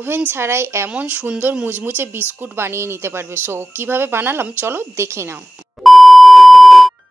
Oven ছাড়াই এমন সুন্দর মুচমুচে বিস্কুট বানিয়ে নিতে পারবে। সো কিভাবে বানালাম চলো দেখে নাও।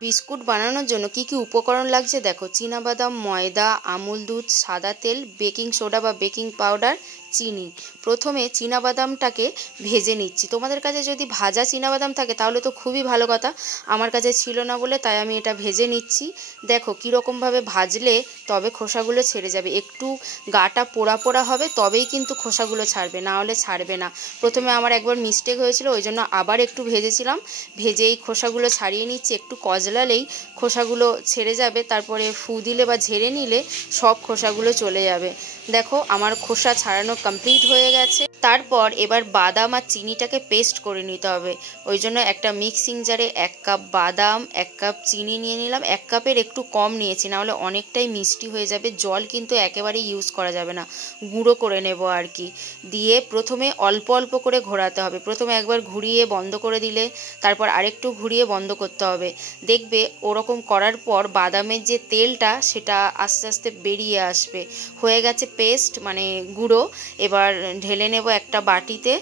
বিস্কুট বানানোর জন্য কি কি উপকরণ লাগছে দেখো। চীনাবাদাম, ময়দা, আমুল দুধ, সাদা তেল, বেকিং সোডা বা বেকিং পাউডার, চিনি। প্রথমে চীনাবাদামটাকে ভেজে নিচ্ছি। তোমাদের কাছে যদি ভাজা চীনাবাদাম থাকে তাহলে তো খুবই ভালো কথা, আমার কাছে ছিল না বলে তাই আমি এটা ভেজে নিচ্ছি। দেখো কীরকমভাবে ভাজলে তবে খোসাগুলো ছেড়ে যাবে, একটু গাটা পোড়া পোড়া হবে তবেই কিন্তু খোসাগুলো ছাড়বে, না হলে ছাড়বে না। প্রথমে আমার একবার মিস্টেক হয়েছিল, ওই জন্য আবার একটু ভেজেছিলাম, ভেজে এই খোসাগুলো ছাড়িয়ে নিচ্ছি। একটু কজলালেই খোসাগুলো ছেড়ে যাবে, তারপরে ফু দিলে বা ঝেড়ে নিলে সব খোসাগুলো চলে যাবে। দেখো আমার খোসা ছাড়ানো কমপ্লিট হয়ে গেছে। তারপর এবার বাদাম আর চিনিটাকে পেস্ট করে নিতে হবে। ওই জন্য একটা মিক্সিং জারে 1 কাপ বাদাম, 1 কাপ চিনি নিয়ে নিলাম। 1 কাপের একটু কম নিয়েছি, নাহলে অনেকটাই মিষ্টি হয়ে যাবে। জল কিন্তু একেবারেই ইউজ করা যাবে না, গুঁড়ো করে নেব আর কি। দিয়ে প্রথমে অল্প অল্প করে ঘোরাতে হবে। প্রথমে একবার ঘুরিয়ে বন্ধ করে দিলে তারপর আরেকটু ঘুরিয়ে বন্ধ করতে হবে। দেখবে ওরকম করার পর বাদামের যে তেলটা সেটা আস্তে আস্তে বেরিয়ে আসবে। হয়ে গেছে পেস্ট মানে গুঁড়ো। এবার ঢেলে নেব একটা বাটিতে।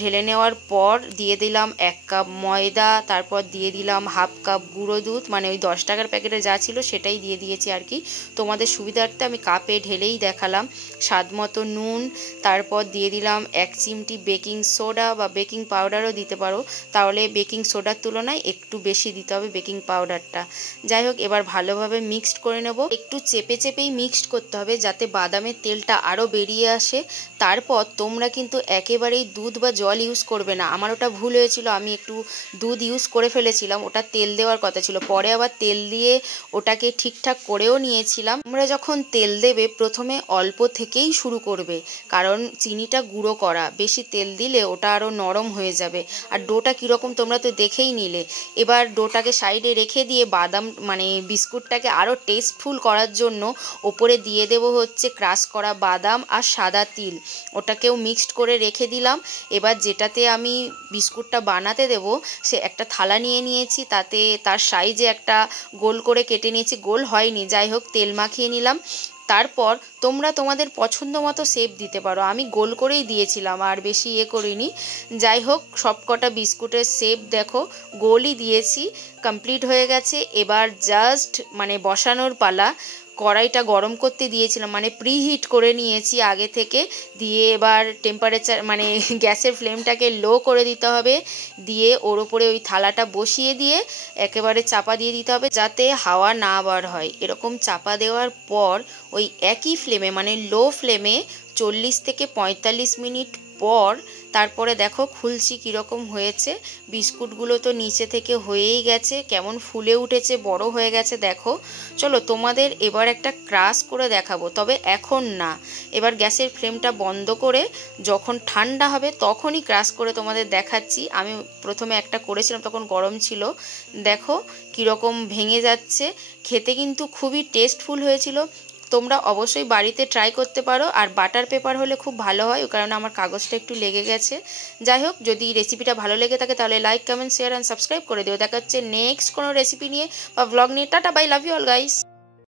ঢেলে নেওয়ার পর দিয়ে দিলাম 1 কাপ ময়দা, তারপর দিয়ে দিলাম 1/2 কাপ গুঁড়ো দুধ, মানে ওই 10 টাকার প্যাকেটে যা ছিল সেটাই দিয়ে দিয়েছি আর কি। তোমাদের সুবিধার্থে আমি কাপে ঢেলেই দেখালাম। স্বাদ মতো নুন, তারপর দিয়ে দিলাম 1 চিমটি বেকিং সোডা বা বেকিং পাউডারও দিতে পারো, তাহলে বেকিং সোডার তুলনায় একটু বেশি দিতে হবে বেকিং পাউডারটা। যাই হোক এবার ভালোভাবে মিক্সড করে নেব। একটু চেপে চেপেই মিক্সড করতে হবে যাতে বাদামের তেলটা আরও বেরিয়ে আসে। তারপর তোমরা কিন্তু একেবারেই দুধ বা জল ইউজ করবে না, আমার ওটা ভুল হয়েছিল, আমি একটু দুধ ইউজ করে ফেলেছিলাম, ওটা তেল দেওয়ার কথা ছিল, পরে আবার তেল দিয়ে ওটাকে ঠিকঠাক করেও নিয়েছিলাম। তোমরা যখন তেল দেবে প্রথমে অল্প থেকেই শুরু করবে, কারণ চিনিটা গুঁড়ো করা, বেশি তেল দিলে ওটা আরও নরম হয়ে যাবে। আর ডোটা কীরকম তোমরা তো দেখেই নিলে। এবার ডোটাকে সাইডে রেখে দিয়ে বাদাম মানে বিস্কুটটাকে আরও টেস্টফুল করার জন্য ওপরে দিয়ে দেবো হচ্ছে ক্রাশ করা বাদাম আর সাদা তিল, ওটাকেও মিক্সড করে রেখে দিলাম। এবার যেটাতে আমি বিস্কুটটা বানাতে দেব সে একটা থালা নিয়ে নিয়েছি, তাতে তার সাইজে একটা গোল করে কেটে নিয়েছি, গোল হয়নি যাই হোক তেল মাখিয়ে নিলাম। তারপর তোমরা তোমাদের পছন্দ মতো শেপ দিতে পারো, আমি গোল করেই দিয়েছিলাম আর বেশি করিনি। যাই হোক সবকটা বিস্কুটের শেপ দেখো গোলই দিয়েছি। কমপ্লিট হয়ে গেছে। এবার জাস্ট মানে বসানোর পালা। কড়াইটা গরম করতে দিয়েছিলাম, মানে প্রিহিট করে নিয়েছি আগে থেকে। দিয়ে এবার টেম্পারেচার মানে গ্যাসের ফ্লেমটাকে লো করে দিতে হবে। দিয়ে ওর ওপরে ওই থালাটা বসিয়ে দিয়ে একেবারে চাপা দিয়ে দিতে হবে যাতে হাওয়া না বার হয়। এরকম চাপা দেওয়ার পর ওই একই ফ্লেমে মানে লো ফ্লেমে 40 থেকে 45 মিনিট পর তারপরে দেখো খুলছি কীরকম হয়েছে। বিস্কুটগুলো তো নিচে থেকে হয়েই গেছে, কেমন ফুলে উঠেছে, বড় হয়ে গেছে দেখো। চলো তোমাদের এবার একটা ক্রাশ করে দেখাবো, তবে এখন না, এবার গ্যাসের ফ্লেমটা বন্ধ করে যখন ঠান্ডা হবে তখনই ক্রাশ করে তোমাদের দেখাচ্ছি। আমি প্রথমে একটা করেছিলাম তখন গরম ছিল, দেখো কীরকম ভেঙে যাচ্ছে। খেতে কিন্তু খুবই টেস্টফুল হয়েছিল। তোমরা অবশ্যই বাড়িতে ট্রাই করতে পারো, আর বাটার পেপার হলে খুব ভালো হয়, ওই কারণে আমার কাগজটা একটু লেগে গেছে। যাই হোক যদি রেসিপিটা ভালো লেগে থাকে তাহলে like, comment, share and subscribe করে দিও। দেখা হচ্ছে নেক্সট কোনো রেসিপি নিয়ে বা ব্লগ নিয়ে। Tata, bye, love you all guys.